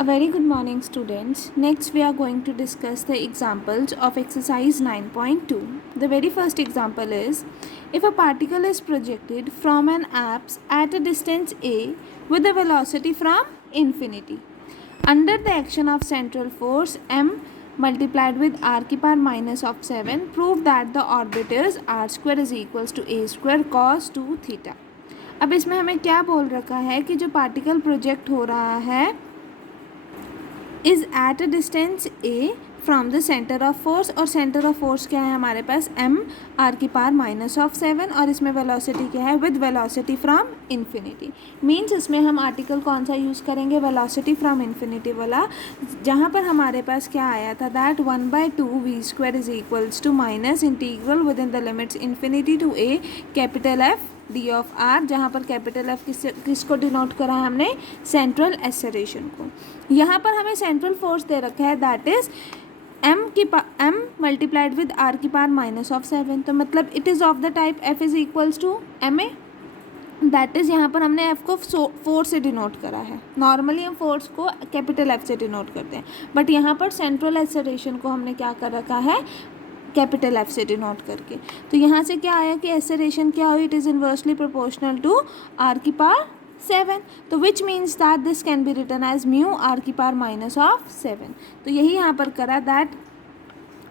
A very good morning, students. Next, we are going to discuss the examples of exercise 9.2. The very first example is, if a particle is projected from an apse at a distance a with a velocity from infinity, under the action of central force m multiplied with r की power minus of 7, prove that the orbit is r square is equals to a square cos 2 theta. अब इसमें हमें क्या बोल रखा है कि जो पार्टिकल प्रोजेक्ट हो रहा है is eight a distance A from the centre of force, और सेंटर ऑफ फोर्स क्या है हमारे पास m r की पावर माइनस ऑफ 7, और इसमें वेलोसिटी क्या है with velocity from infinity. Means इसमें हम आर्टिकल कौन सा यूज़ करेंगे, वेलोसिटी फ्रॉम इन्फिनिटी वाला, जहाँ पर हमारे पास क्या आया था that 1/2 v square is equals to minus integral within the limits infinity to a capital F d of r, जहाँ पर कैपिटल एफ किसको डिनोट करा है हमने, सेंट्रल एक्सेलरेशन को. यहाँ पर हमें सेंट्रल फोर्स दे रखा है that is m multiplied with r की पावर माइनस ऑफ 7. तो मतलब it is of the type f is equals to ma. That is यहाँ पर हमने f को फोर्स से डिनोट करा है. नॉर्मली हम फोर्स को कैपिटल F से डिनोट करते हैं, बट यहाँ पर सेंट्रल एक्सेलरेशन को हमने क्या कर रखा है, कैपिटल F से डिनोट करके. तो यहाँ से क्या आया कि एक्सेलरेशन क्या हुई, it is inversely proportional to r की पावर 7. तो which means that this can be written as mu r की पावर माइनस ऑफ 7. तो यही यहाँ पर करा दैट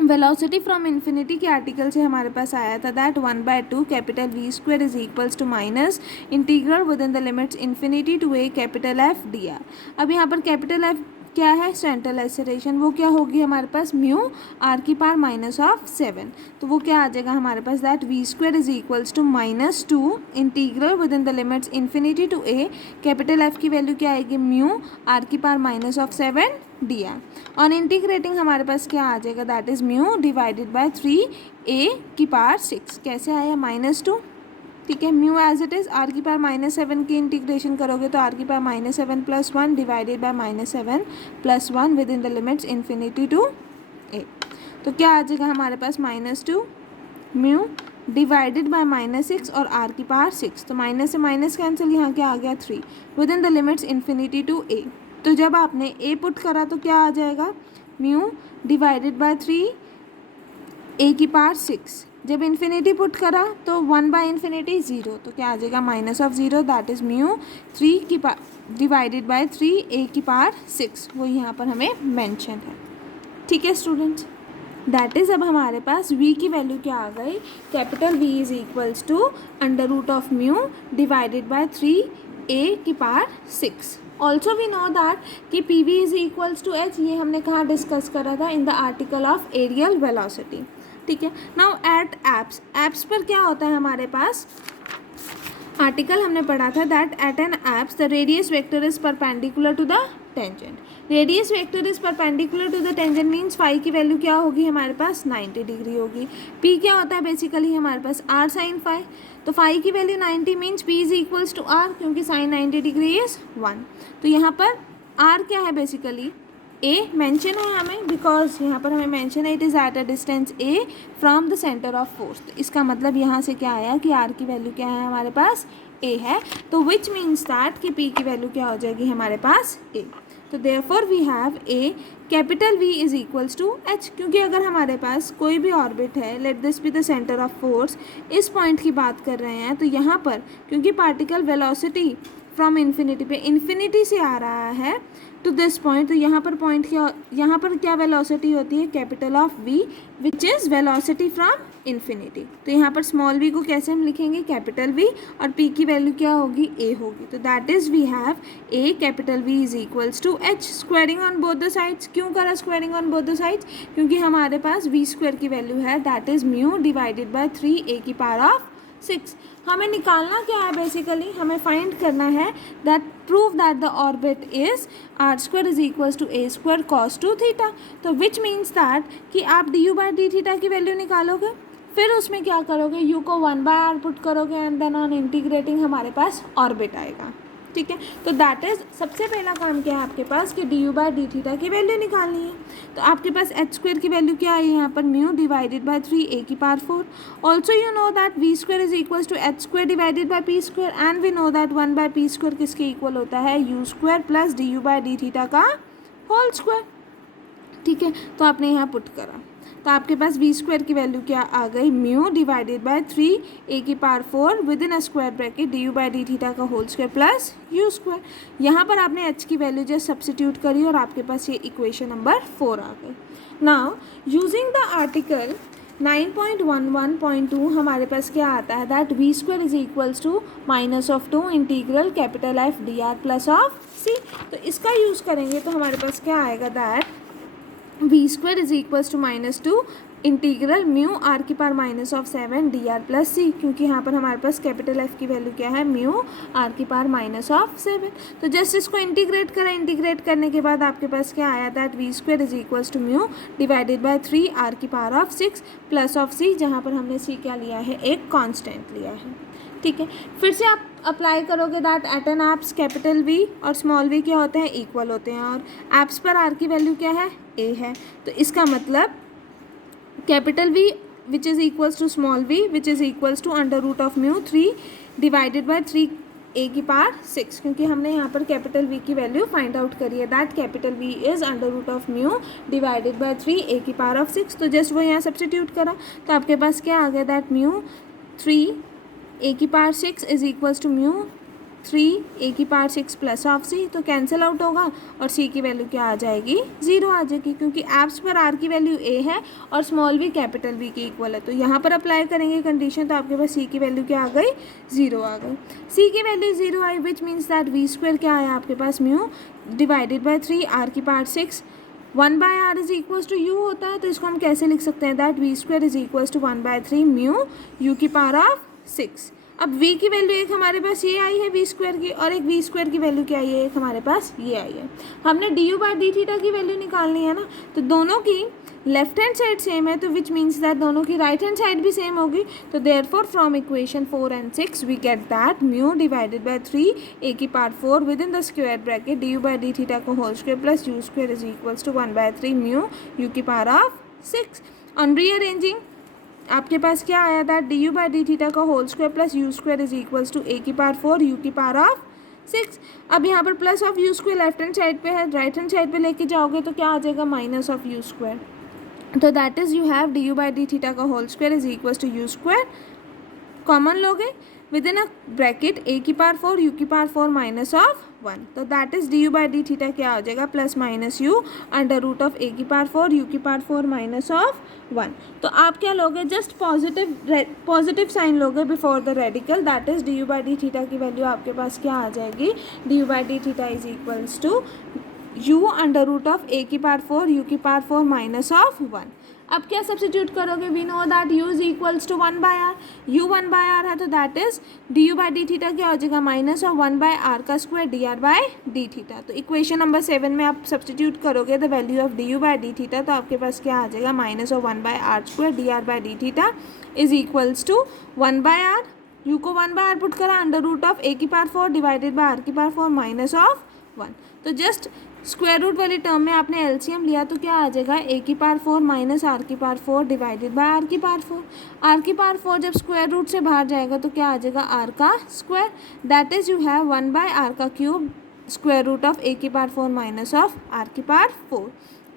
वेलोसिटी फ्रॉम इन्फिनिटी के आर्टिकल से हमारे पास आया था that 1/2 capital v square is equals to minus integral within the limits infinity to a capital F d r. अब यहाँ पर कैपिटल F क्या है, सेंट्रल एक्सेलरेशन, वो क्या होगी हमारे पास म्यू r की पावर माइनस ऑफ 7. तो वो क्या आ जाएगा हमारे पास that v square is equals to -2 integral within the limits infinity to a capital F की वैल्यू क्या आएगी म्यू r की power minus of 7 d r. On integrating हमारे पास क्या आ जाएगा that is mu divided by 3 a की पावर 6. कैसे आया -2, ठीक है, mu as it is r की पावर -7 की इंटीग्रेशन करोगे तो आर की power -7 + 1 divided by -7 + 1 within the limits infinity to a. तो क्या आ जाएगा हमारे पास -2 म्यू डिवाइडेड बाय -6 और आर की पावर 6. तो माइनस से माइनस कैंसिल, यहाँ क्या आ गया 3 within the limits infinity to a. तो जब आपने a पुट करा तो क्या आ जाएगा म्यू डिवाइडेड बाय 3 a की पावर 6. जब इन्फिनिटी पुट करा तो 1/∞ 0. तो क्या आ जाएगा minus of 0 that is mu 3 की डिवाइडेड बाय 3 a की पावर 6. वो यहाँ पर हमें मेंशन है. ठीक है स्टूडेंट्स, दैट इज़ अब हमारे पास v की वैल्यू क्या आ गई, capital V is equals to √ऑफ म्यू डिवाइडेड बाय 3 a की power 6. Also we know that कि p v is equals to h. ये हमने कहाँ डिस्कस करा था, in the article of areal velocity. ठीक है, नाउ एट एप्स पर क्या होता है हमारे पास, आर्टिकल हमने पढ़ा था that at an apse the radius vector is perpendicular to the tangent. Radius vector is perpendicular to the tangent means phi की वैल्यू क्या होगी हमारे पास 90 डिग्री होगी. पी क्या होता है बेसिकली हमारे पास r sin फाई. तो फाई की value 90 means p is equals to r, क्योंकि साइन 90 डिग्री इज 1. तो यहाँ पर r क्या है बेसिकली a मेंशन है हमें, बिकॉज यहाँ पर हमें मेंशन है it is eight a distance a from the centre of force. तो इसका मतलब यहाँ से क्या आया कि r की वैल्यू क्या है हमारे पास a है. तो विच मीन्स दैट कि p की वैल्यू क्या हो जाएगी हमारे पास a. तो therefore we have a capital V is equals to h. क्योंकि अगर हमारे पास कोई भी ऑर्बिट है, let this be the centre of force, इस पॉइंट की बात कर रहे हैं, तो यहाँ पर क्योंकि पार्टिकल वेलोसिटी फ्रॉम इन्फिनिटी पे इन्फिनिटी से आ रहा है टू दिस पॉइंट, तो यहाँ पर पॉइंट क्या, यहाँ पर क्या वेलोसिटी होती है capital of V which is velocity from infinity. तो यहाँ पर स्मॉल v को कैसे हम लिखेंगे कैपिटल V, और p की वैल्यू क्या होगी a होगी. तो that is we have a capital V is equals to h. Squaring on both the sides. क्यों करा squaring on both the sides, क्योंकि हमारे पास v स्क्वायर की वैल्यू है that is mu divided by 3 a की पावर ऑफ 6. हमें निकालना क्या है बेसिकली, हमें फाइंड करना है that prove that the orbit is r square is equals to a square cos 2 theta. तो विच मीन्स दैट कि आप du/d थीटा की वैल्यू निकालोगे, फिर उसमें क्या करोगे u को 1/r पुट करोगे एंड देन ऑन इंटीग्रेटिंग हमारे पास ऑर्बिट आएगा. ठीक है, तो दैट इज सबसे पहला काम क्या है आपके पास कि du/d थीटा की वैल्यू निकालनी है. तो आपके पास h स्क्वायर की वैल्यू क्या आई यहाँ पर म्यू डिवाइडेड बाय 3 a की power 4. Also you know that v square is equals to h square divided by p square, and we know that 1/p square किसके इक्वल होता है u square plus du/d theta का whole square. ठीक है, तो आपने यहाँ पुट करा तो आपके पास वी स्क्वायर की वैल्यू क्या आ गई, म्यू डिवाइडेड बाय 3 ए की power 4 within a square bracket d u by d theta का whole square plus u square. यहाँ पर आपने एच की वैल्यू जस्ट सब्सिट्यूट करी और आपके पास ये इक्वेशन नंबर 4 आ गई। नाउ यूजिंग द आर्टिकल 9.11.2 हमारे पास क्या आता है, that v square is equals to minus of 2 integral capital F d r plus of C. तो इसका यूज़ करेंगे तो हमारे पास क्या आएगा, that v square is equals to minus 2 integral mu r की power minus of 7 d r plus C, क्योंकि यहाँ पर हमारे पास कैपिटल एफ की वैल्यू क्या है, म्यू आर की पावर माइनस ऑफ 7। तो जस्ट इसको इंटीग्रेट करें, इंटीग्रेट करने के बाद आपके पास क्या आया, that v square is equals to mu divided by 3 r की power of 6 plus of c, जहाँ पर हमने सी क्या लिया है, एक कॉन्स्टेंट लिया है। ठीक है, फिर से आप अप्लाई करोगे that at an apse capital v और स्मॉल वी क्या होते हैं, इक्वल होते हैं, और एप्स पर आर की वैल्यू क्या है, ए है। तो इसका मतलब capital v which is equals to small v which is equals to under root of mu 3 divided by 3 a की पावर 6, क्योंकि हमने यहाँ पर कैपिटल वी की वैल्यू फाइंड आउट करी है, that capital v is under root of mu divided by 3 a की power of 6। तो जस्ट वो यहाँ सब्सटीट्यूट करा तो आपके पास क्या आ गया, दैट म्यू 3 ए की power 6 is equals to mu 3 a की पावर 6 प्लस ऑफ सी। तो कैंसिल आउट होगा और सी की वैल्यू क्या आ जाएगी, 0 आ जाएगी, क्योंकि एप्स पर आर की वैल्यू ए है और स्मॉल वी कैपिटल वी के इक्वल है। तो यहाँ पर अप्लाई करेंगे कंडीशन तो आपके पास सी की वैल्यू क्या आ गई, 0 आ गई। सी की value 0 I which means that v square क्या आया आपके पास, म्यू डिवाइडेड बाय 3 आर की power 6 1 by are is equals to you होता है। तो इसको हम कैसे लिख सकते हैं, that v square is equals to 1 by 3 mu u की पावर ऑफ 6। अब v की वैल्यू एक हमारे पास ये आई है वी स्क्वायर की, और एक वी स्क्वायर की वैल्यू क्या आई है, एक हमारे पास ये आई है। हमने D u by d theta की वैल्यू निकालनी है ना, तो दोनों की लेफ्ट हैंड साइड सेम है, तो विच मीन्स दैट दोनों की राइट हैंड साइड भी सेम होगी। तो therefore from equation 4 and 6 we get that mu divided by 3 a की power 4 within the square bracket d u by d theta को whole square plus u square is equals to 1 by 3 mu u की power of 6। On rearranging आपके पास क्या आया, that d u by d theta का whole square plus u square is equals to a की power 4 u की power of 6। अब यहाँ पर plus of u square left hand side पे है, राइट हैंड साइड पे लेके जाओगे तो क्या आ जाएगा, माइनस ऑफ यू स्क्वायर। तो that is you have d u by d theta का whole square is equals to u square, common लोगे within a bracket a की पावर 4 यू की पावर 4 माइनस ऑफ 1। तो that is d u by d theta क्या हो जाएगा, plus minus u under root of a की power 4 u की power 4 minus of 1। तो आप क्या लोगे, जस्ट पॉजिटिव साइन लोगे before the radical, that is d u by d theta की वैल्यू आपके पास क्या आ जाएगी, d u by d theta is equals to u under root of a की पावर 4 यू की पावर 4 माइनस ऑफ 1। अब क्या सब्सिट्यूट करोगे, we know that u is equals to 1 by r, u 1 by r है तो that is d u by d theta क्या हो जाएगा, माइनस ऑफ 1 बाय आर का square d r by d theta. तो इक्वेशन नंबर 7 में आप substitute करोगे the value of d u by d theta, तो आपके पास क्या आ जाएगा, minus of 1 by r square d r by d theta is equals to 1 by r, u को 1 बाय आर पुट करा अंडर रूट ऑफ ए की power 4 divided bye are की पावर 4 माइनस ऑफ 1। तो जस्ट स्क्वायर रूट वाली term में आपने LCM लिया तो क्या आ जाएगा, ए की पावर 4 माइनस आर की पावर 4 डिवाइडेड बाय आर की पावर 4। आर की पावर 4 जब स्क्वायर रूट से बाहर जाएगा तो क्या आ जाएगा, आर का square, that is you have 1 by r का cube square root of a की पावर 4 माइनस ऑफ आर की पावर 4।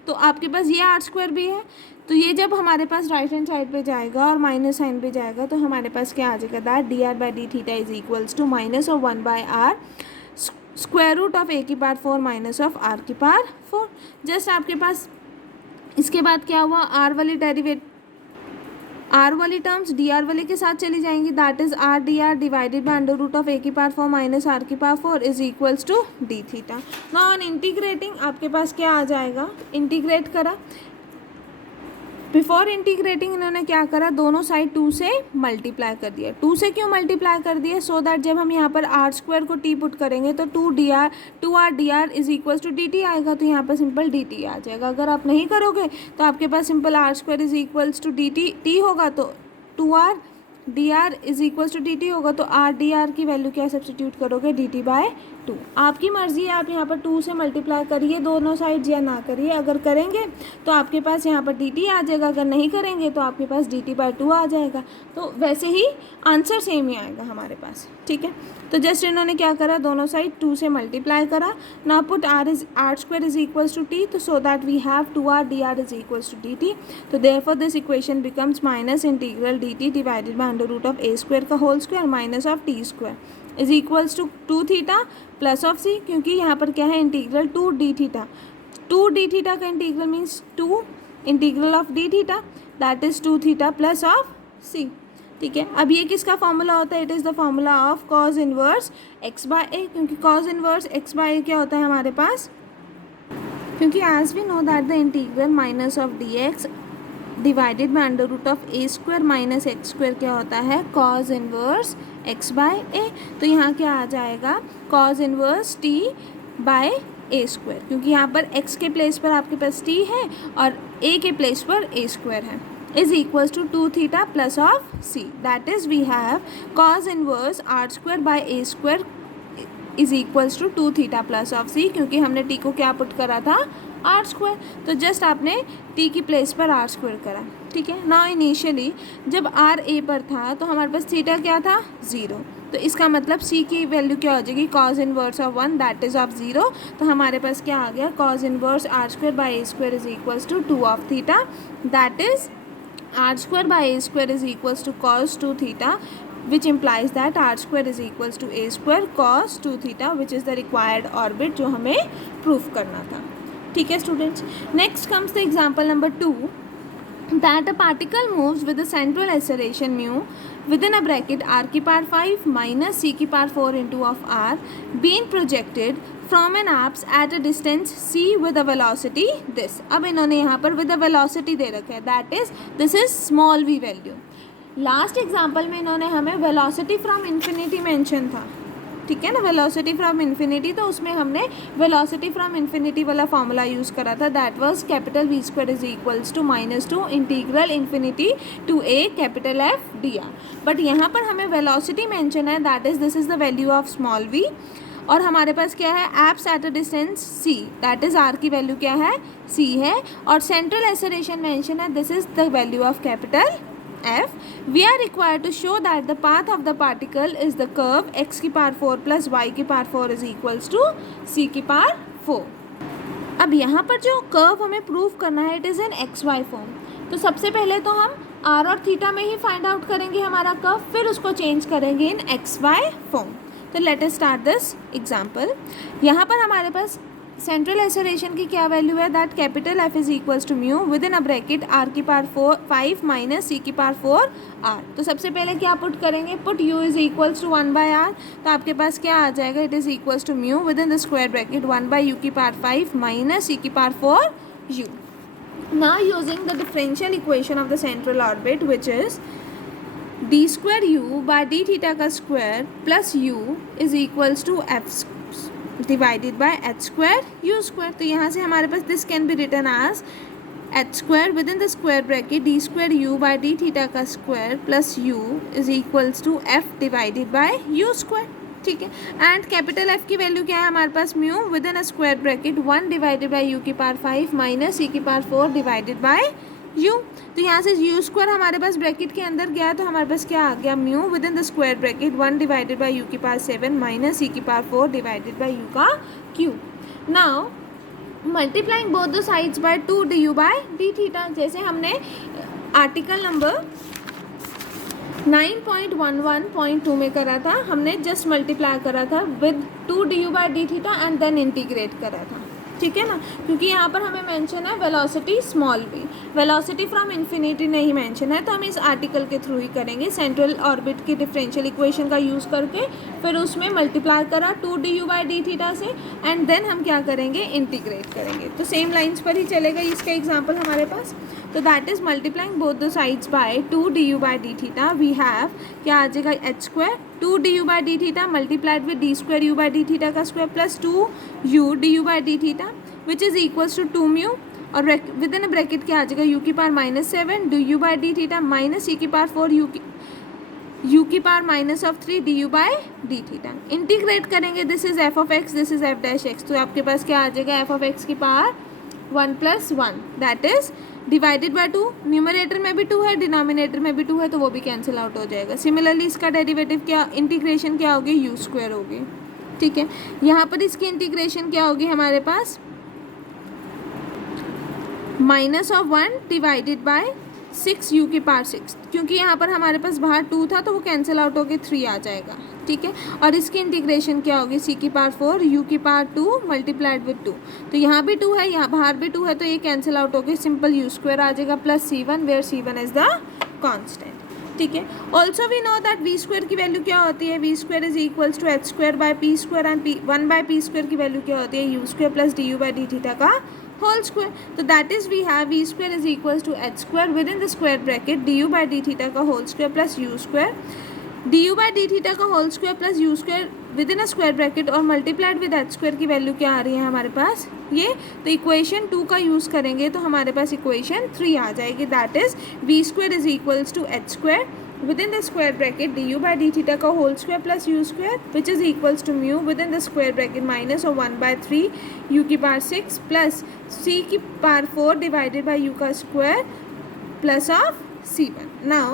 तो आपके पास ये आर स्क्वायर भी है, तो ये जब हमारे पास राइट हैंड साइड पे जाएगा और माइनस साइन पे जाएगा तो हमारे पास क्या आ जाएगा, that d r by d theta is equals to minus of 1 by r square root of a की पावर 4 माइनस ऑफ आर की पावर 4। जस्ट आपके पास इसके बाद क्या हुआ, आर वाली टर्म्स डी आर वाले के साथ चली जाएंगी, that is r d r divided by under root of a की पावर 4 माइनस आर की power 4 is equals to d theta. Now on integrating आपके पास क्या आ जाएगा, इंटीग्रेट करा, बिफोर इंटीग्रेटिंग इन्होंने क्या करा, दोनों साइड 2 से मल्टीप्लाई कर दिया। 2 से क्यों मल्टीप्लाई कर दिया, सो दैट जब हम यहाँ पर आर स्क्वायर को टी पुट करेंगे तो 2 r d r is equals to d t आएगा, तो यहाँ पर सिंपल डी टी आ जाएगा। अगर आप नहीं करोगे तो आपके पास simple r square is equals to d t होगा, तो 2 r d r is equals to d t होगा, तो आर डी आर की वैल्यू क्या सब्सटीट्यूट करोगे, डी टी बाय 2। आपकी मर्ज़ी है, आप यहाँ पर 2 से मल्टीप्लाई करिए दोनों साइड या ना करिए। अगर करेंगे तो आपके पास यहाँ पर dt आ जाएगा, अगर नहीं करेंगे तो आपके पास dt/2 आ जाएगा। तो वैसे ही आंसर सेम ही आएगा हमारे पास, ठीक है। तो जस्ट इन्होंने क्या करा, दोनों साइड 2 से मल्टीप्लाई करा। Now put r² is equals to t, तो so that we have 2r dr is equals to dt। तो therefore this equation becomes minus integral dt divided by √(a² का whole square minus of t² is equals to 2 theta plus of c, क्योंकि यहाँ पर क्या है integral 2d theta. 2d theta का integral means 2 integral of d theta, that is 2 theta plus of c, ठीक है। अब ये किसका फॉर्मूला होता है, it is the formula of cause inverse x/a, क्योंकि कॉज इनवर्स x/a क्या होता है हमारे पास, क्योंकि as we know that the integral minus of dx divided by √(a² minus x² क्या होता है, कॉज इनवर्स x/a। तो यहाँ क्या आ जाएगा, कॉज इनवर्स t/a², क्योंकि यहाँ पर x के प्लेस पर आपके पास t है और a के प्लेस पर a² है, is equals to 2 theta plus of c, that is we have cos inverse r²/a² is equals to 2 theta plus of c, क्योंकि हमने t को क्या पुट करा था, r², तो जस्ट आपने t की प्लेस पर r² करा, ठीक है। नाउ इनिशियली जब r a पर था तो हमारे पास थीटा क्या था, 0, तो इसका मतलब c की वैल्यू क्या हो जाएगी, cos inverse of 1 that is of 0। तो हमारे पास क्या आ गया, cos inverse r²/a² is equals to 2 of theta, that is r²/a² is equals to cos 2 theta, which implies that r² is equals to a² cos 2 theta, which is the required orbit जो हमें proof करना था, ठीक है students. Next comes the example number 2, that a particle moves with the central acceleration mu within a bracket r⁵ minus c⁴ into of r being projected from an apse at a distance c with a velocity this। अब इन्होंने यहाँ पर with a velocity दे रखा है, that is this is small v value। Last example में इन्होंने हमें velocity from infinity mention था, ठीक है ना, वेलोसिटी फ्रॉम इन्फिनिटी, तो उसमें हमने वेलोसिटी फ्रॉम इन्फिनिटी वाला फॉर्मूला यूज़ करा था, that was V² is equals to -2 integral infinity to a F dr। But यहाँ पर हमें वेलोसिटी मेंशन है, that is this is the value of small v, और हमारे पास क्या है, apse at a distance c, that is r की वैल्यू क्या है, c है, और सेंट्रल एक्सेलरेशन मेंशन है, this is the value of capital F। We are required to show that the path of the particle is the curve x⁴ plus y⁴ is equals to c⁴। अब यहाँ पर जो curve हमें prove करना है, it is in XY form. तो सबसे पहले तो हम r और थीटा में ही फाइंड आउट करेंगे हमारा कर्व, फिर उसको चेंज करेंगे इन XY फॉर्म। तो let us start this example. यहाँ पर हमारे पास सेंट्रल एक्सेलरेशन की क्या वैल्यू है, that capital F is equals to mu within a bracket r⁵ minus c⁴ r। तो सबसे पहले क्या पुट करेंगे, put u is equals to 1/r, तो आपके पास क्या आ जाएगा, it is equals to mu within the square bracket 1/u⁵ minus c⁴ u। Now using the differential equation of the central orbit which is d²u/d⁻ का square plus u is equals to f divided by h²u²। तो यहाँ से हमारे पास this can be written as h² within the square bracket d²u/d⁻ का square plus u is equals to f divided by u², ठीक है। And capital F की value क्या है हमारे पास, mu within a square bracket 1 divided by u⁵ minus c⁴ divided by u। तो यहाँ से u² हमारे पास ब्रैकेट के अंदर गया, तो हमारे पास क्या आ गया, mu within the square bracket 1 divided by u⁵ minus c⁴ divided by u का cube. Now multiplying both the sides by 2 du/d⁻, जैसे हमने आर्टिकल नंबर 9.11.2 में करा था, हमने जस्ट मल्टीप्लाई करा था with 2 du/d⁻ and then integrate करा था, ठीक है ना, क्योंकि यहाँ पर हमें मेंशन है velocity small v, velocity from infinity नहीं मेंशन है, तो हम इस आर्टिकल के थ्रू ही करेंगे, सेंट्रल ऑर्बिट की डिफरेंशियल इक्वेशन का यूज़ करके, फिर उसमें मल्टीप्लाई करा 2 du/d⁻ से, एंड देन हम क्या करेंगे, इंटीग्रेट करेंगे। तो सेम लाइन्स पर ही चलेगा इसका एग्जाम्पल हमारे पास। तो that is multiplying both the sides by 2 du/d⁻, we have क्या आ जाएगा, h² 2 du/d⁻ multiplied with d²u/d⁻ का square plus 2u du/d⁻, which is equals to 2 mu, और विद इन ब्रैकेट क्या आ जाएगा, u⁻⁻7 du/d⁻ minus c⁴ u u की power minus of 3 d u by d theta. Integrate करेंगे, this is f of x, this is f dash x, तो आपके पास क्या आ जाएगा, एफ ऑफ एक्स की power 1 + 1 that is divided by 2। Numerator में भी 2 है, डिनोमिनेटर में भी 2 है, तो वो भी कैंसिल आउट हो जाएगा। सिमिलरली इसका डेरिवेटिव क्या, इंटीग्रेशन क्या होगी, यू स्क्वायर होगी। ठीक है, यहाँ पर इसकी इंटीग्रेशन क्या होगी हमारे पास, -1 डिवाइडेड बाय 6 यू की पावर 6, क्योंकि यहाँ पर हमारे पास बाहर 2 था तो वो कैंसिल आउट होकर 3 आ जाएगा। ठीक है, और इसकी इंटीग्रेशन क्या होगी, सी की पावर 4 यू की पावर 2 मल्टीप्लाइड विद 2, तो यहाँ भी 2 है, यहाँ बाहर भी 2 है, तो ये कैंसिल आउट होकर सिंपल यू स्क्वायर आ जाएगा plus C1 where C1 is the constant. ठीक है, also we know that v square की वैल्यू क्या होती है, v square is equals to h square by p square and 1/p square की वैल्यू क्या होती है, u square plus d u by d theta का होल स्क्वायर। तो that is we have v square is equals to h square within the square bracket d u by d theta का whole square plus u square d u by d theta का whole square plus u square within a square bracket और multiplied with h square की value क्या आ रही है हमारे पास ये, तो इक्वेशन 2 का यूज़ करेंगे तो हमारे पास इक्वेशन 3 आ जाएगी, that is v square is equals to h square within the square bracket du by d theta का whole square plus u square which is equals to mu within the square bracket minus of 1/3 u की power 6 plus c की power 4 divided by u का square plus of c1। now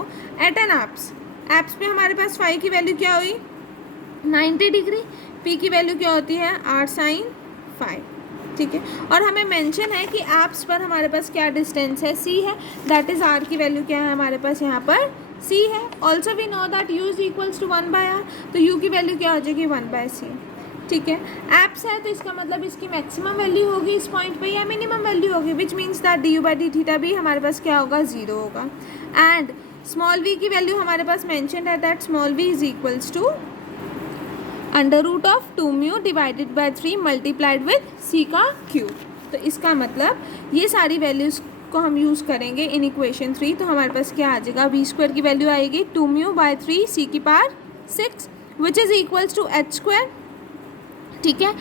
at an apps पे हमारे पास phi की value क्या हुई 90 degree, p की value क्या होती है r sin phi। ठीक है, और हमें मेंशन है कि एप्स पर हमारे पास क्या डिस्टेंस है, c है, दैट इज r की वैल्यू क्या है हमारे पास यहाँ पर c है। Also we know that u is equals to 1/r, तो u की वैल्यू क्या हो जाएगी 1/c। ठीक है, एप्स है तो इसका मतलब इसकी मैक्सिमम वैल्यू होगी इस पॉइंट पे या मिनिमम वैल्यू होगी, which means that d u by d theta भी हमारे पास क्या होगा 0 होगा। एंड स्मॉल v की वैल्यू हमारे पास मैंशन है that small v is equals to √2 mu divided by 3 multiplied with c का क्यूब। तो इसका मतलब ये सारी वैल्यूज़ को हम यूज़ करेंगे इन इक्वेशन 3, तो हमारे पास क्या आ जाएगा, वी स्क्वायर की वैल्यू आएगी 2 म्यू बाई 3 सी की power 6 which is equals to h square. ठीक है,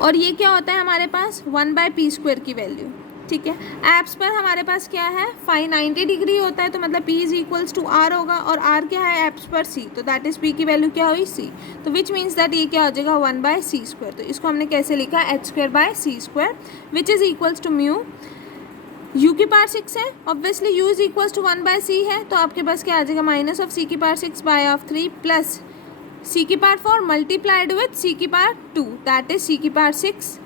और ये क्या होता है हमारे पास 1/p स्क्वायर की वैल्यू। ठीक है, एप्स पर हमारे पास क्या है फाई 90 डिग्री होता है, तो मतलब p is equals to r होगा, और r क्या है एप्स पर c, तो दैट इज p की वैल्यू क्या हुई c, तो विच मीन्स दैट ये क्या हो जाएगा 1/c स्क्वायर। तो इसको हमने कैसे लिखा h square by c square which is equals to mu u की पावर 6 है, obviously u is equals to 1/c है, तो आपके पास क्या आ जाएगा माइनस ऑफ c की power 6 by of 3 plus c की पावर 4 मल्टीप्लाइड विथ c की पावर 2 दैट इज c की पावर 6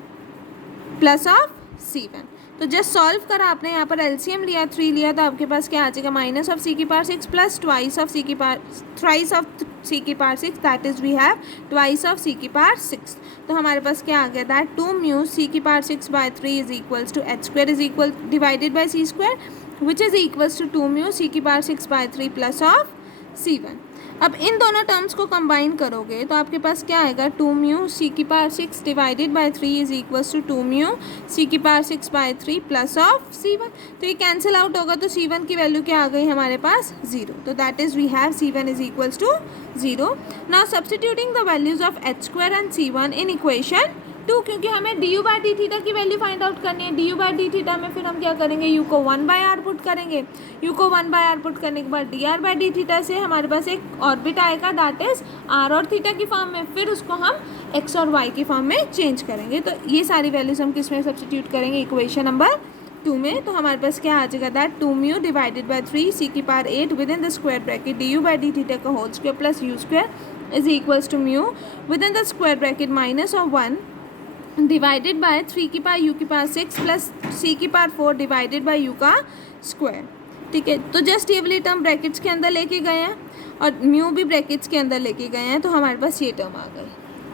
प्लस ऑफ c1। तो जस्ट सॉल्व करा आपने, यहाँ पर एलसीएम लिया 3 लिया, तो आपके पास क्या आ जाएगा माइनस ऑफ c की power 6 plus twice of c की पावर थ्राइस ऑफ c की power 6 that is we have twice of c की पावर 6। तो हमारे पास क्या आ गया दैट 2 म्यू c की power 6 by 3 is equals to h square is equal divided by c square which is equals to 2 mu c की power 6 by 3 plus of c1। अब इन दोनों टर्म्स को कंबाइन करोगे तो आपके पास क्या आएगा 2 म्यू c की power 6 divided by 3 is equals to 2 mu c की power 6 by 3 plus of c1। तो ये कैंसिल आउट होगा, तो c1 की वैल्यू क्या आ गई हमारे पास 0, तो that is we have c1 is equals to 0। Now substituting the values of h square and c1 in equation 2, क्योंकि हमें d u by d theta की वैल्यू फाइंड आउट करनी है। D u by d theta में फिर हम क्या करेंगे, यू को 1/r पुट करेंगे, यू को 1/r पुट करने के बाद D r by d theta से हमारे पास एक ऑर्बिट आएगा दैट इज r और थीटा की फॉर्म में, फिर उसको हम x और y की फॉर्म में चेंज करेंगे। तो ये सारी वैल्यूज हम किस में सब्स्टिट्यूट करेंगे, इक्वेशन नंबर 2 में। तो हमारे पास क्या आ जाएगा that 2 mu divided by 3 c की power 8 within the square bracket d u by d theta का whole square plus u square is equals to mu within the square bracket minus of 1 divided by 3 की power u की power 6 plus c की power 4 divided by u का square. ठीक है, तो just ये वाली टर्म ब्रैकेट्स के अंदर लेके गए हैं और म्यू भी ब्रैकेट्स के अंदर लेके गए हैं, तो हमारे पास ये टर्म आ गई।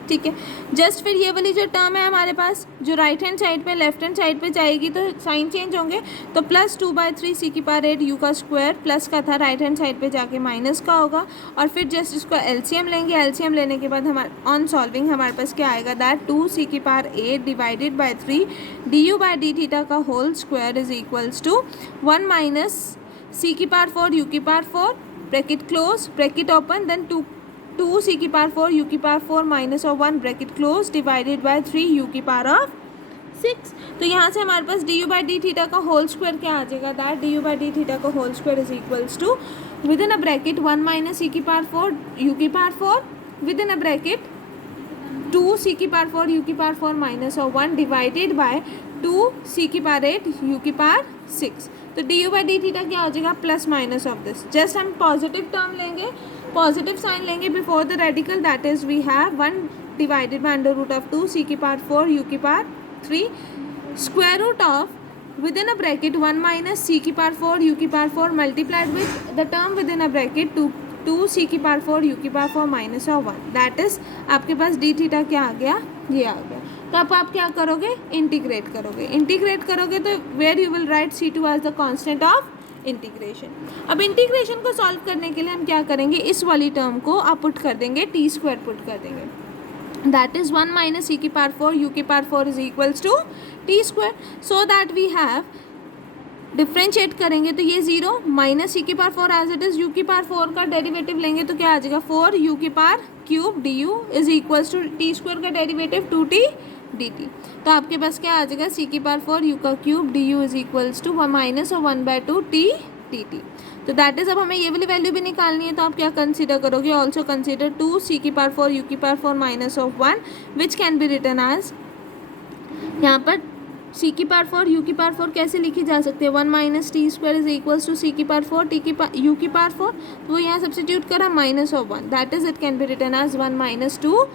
ठीक है, जस्ट फिर ये वाली जो टर्म है हमारे पास जो राइट हैंड साइड पे लेफ्ट हैंड साइड पे जाएगी तो साइन चेंज होंगे, तो प्लस 2/3 c की पावर 8 u का स्क्वायर प्लस का था राइट हैंड साइड पे जाके माइनस का होगा, और फिर जस्ट इसको एलसीएम लेंगे, एलसीएम लेने के बाद हमारे ऑन सॉल्विंग हमारे पास क्या आएगा दैट 2 c की power 8 divided by 3 d u by d theta का whole square is equals to 1 minus c की पावर 4 u की power 4 bracket close bracket open then 2 c की पावर 4 u की power 4 minus of 1 bracket close divided by 3 u की power of 6। तो यहाँ से हमारे पास d u by d theta का होल स्क्वायर क्या आ जाएगा that d u by d theta का whole square is equals to with in a bracket 1 minus e की पावर 4 यू की power 4 within a bracket 2 सी की power 4 u की power 4 minus of 1 divided by 2 सी की power 8 you की power 6. तो D u by d theta क्या हो जाएगा, plus minus of this. Just हम पॉजिटिव टर्म लेंगे, पॉजिटिव साइन लेंगे before the radical, that is we have 1 divided by under root of 2 सी की पावर 4 यू की power 3 square root of within a bracket 1 minus c की power 4 u की power 4 multiplied with the term within a bracket 2 c की power 4 u की power 4 minus of 1. That is आपके पास D theta क्या आ गया, ये आ गया. तो अब आप क्या करोगे, इंटीग्रेट करोगे. इंटीग्रेट करोगे तो where you will write c2 as the constant of integration. अब इंटीग्रेशन को सॉल्व करने के लिए हम क्या करेंगे, इस वाली टर्म को आप पुट कर देंगे, टी स्क्वायर पुट कर देंगे. That is 1 minus e की पावर 4 u की power 4 is equals to t square. So that we have differentiate करेंगे तो ये 0 माइनस ई की power 4 as it is, u की पावर 4 का डेरिवेटिव लेंगे तो क्या आ जाएगा 4 यू की power cube d u is equals to t square का डेरिवेटिव 2t dt. तो आपके पास क्या आ जाएगा, सी की पावर 4 यू का cube d u is equals to minus और 1/2 t dt. तो दैट इज अब हमें ये वाली वैल्यू भी निकालनी है, तो आप क्या कंसीडर करोगे, ऑल्सो कंसीडर 2 सी की पावर 4 यू की power 4 minus of 1 which can be written as, यहाँ पर सी की पावर 4 यू की पावर 4 कैसे लिखी जा सकती है, 1 minus t square is equals to c की पावर 4 टी की यू की पावर 4, तो वो यहाँ सब्सिट्यूट करा minus of 1, that is it can be written as 1 minus 2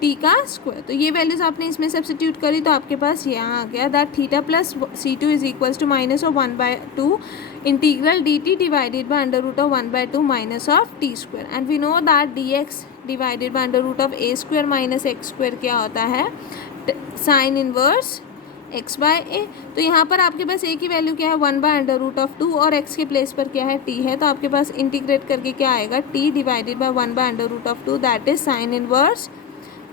t का स्क्वायर. तो ये वैल्यूज आपने इसमें सब्सिट्यूट करी तो आपके पास यहाँ आ गया that theta plus c2 is equals to minus of 1/2 integral dt divided by under root of 1/2 minus of t square. And we know that dx divided by under root of a square minus x square क्या होता है, sine inverse x by a. तो यहाँ पर आपके पास a की value क्या है 1/√2 और x के प्लेस पर क्या है t है, तो आपके पास इंटीग्रेट करके क्या आएगा t divided by 1/√2 that is sine inverse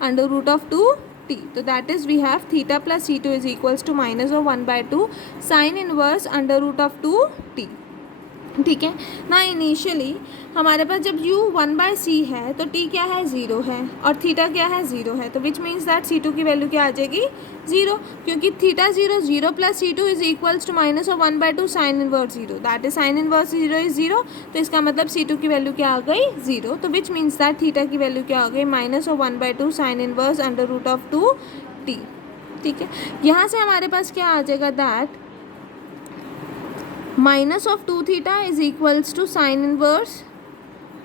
√2t. तो that is we have theta plus c2 is equals to minus of 1/2 sine inverse √2t. ठीक है ना. इनिशियली हमारे पास जब u 1/c है तो t क्या है 0 है और थीटा क्या है 0 है, तो विच मीन्स दैट c2 की वैल्यू क्या आ जाएगी 0, क्योंकि theta 0 plus c2 is equals to minus of 1/2 sine inverse 0, that is sine inverse 0 is 0. तो इसका मतलब c2 की वैल्यू क्या आ गई 0. तो विच मीन्स दैट थीटा की वैल्यू क्या आ गई minus of 1/2 sine inverse √2t. ठीक है, यहाँ से हमारे पास क्या आ जाएगा that minus of 2 theta is equals to sine inverse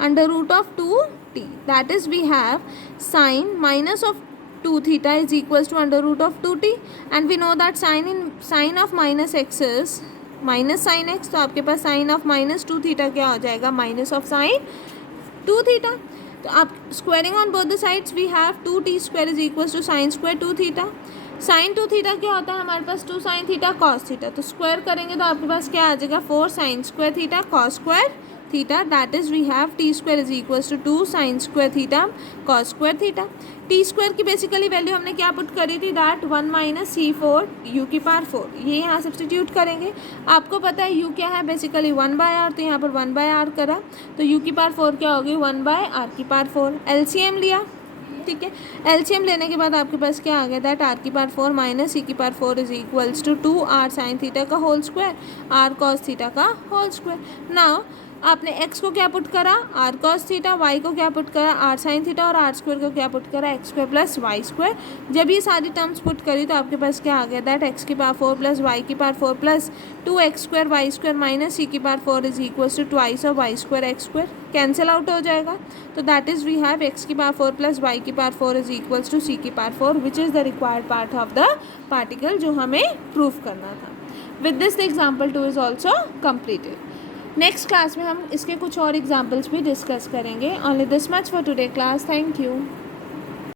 under root of 2t. That is we have sine minus of 2 theta is equals to under root of 2t, and we know that sine of minus x is minus sin x. तो आपके पास sine of minus 2 theta क्या हो जाएगा, minus of sin 2 theta. तो आप squaring on both the sides we have 2t square is equals to sine square 2 theta. Sine 2 theta क्या होता है हमारे पास 2 साइन थीटा कॉस थीटा, तो स्क्वायर करेंगे तो आपके पास क्या आ जाएगा 4 sine square theta cos square theta. That is we have t square is equals to 2 sine square theta cos square theta. T square की बेसिकली वैल्यू हमने क्या पुट करी थी दैट 1 माइनस c4 यू की पावर 4, ये यहाँ substitute करेंगे. आपको पता है u क्या है बेसिकली 1/r, तो यहाँ पर 1/r करा तो u की पावर 4 क्या होगी 1/r की पावर 4. एलसीएम लिया, ठीक है, एलसीएम लेने के बाद आपके पास क्या आ गया दैट आर की पावर 4 माइनस सी की power 4 is equals to 2r sine theta का whole square r cos theta का होल स्क्वायर. नाउ आपने x को क्या पुट करा r कॉस थीटा, y को क्या पुट करा r साइन थीटा और r स्क्वायर को क्या पुट करा x square plus y square. जब ये सारी टर्म्स पुट करी तो आपके पास क्या आ गया दैट x की पावर 4 प्लस वाई की power 4 plus 2x square y square minus c की power 4 is equals to twice of y square x square. Cancel out हो जाएगा, तो that is we have x की पावर 4 प्लस वाई की power 4 is equals to c की power 4 which is the required part of the particle जो हमें proof करना था. With this the example 2 is also completed. Next class में हम इसके कुछ और एग्जाम्पल्स भी डिस्कस करेंगे. Only this much for today class. Thank you.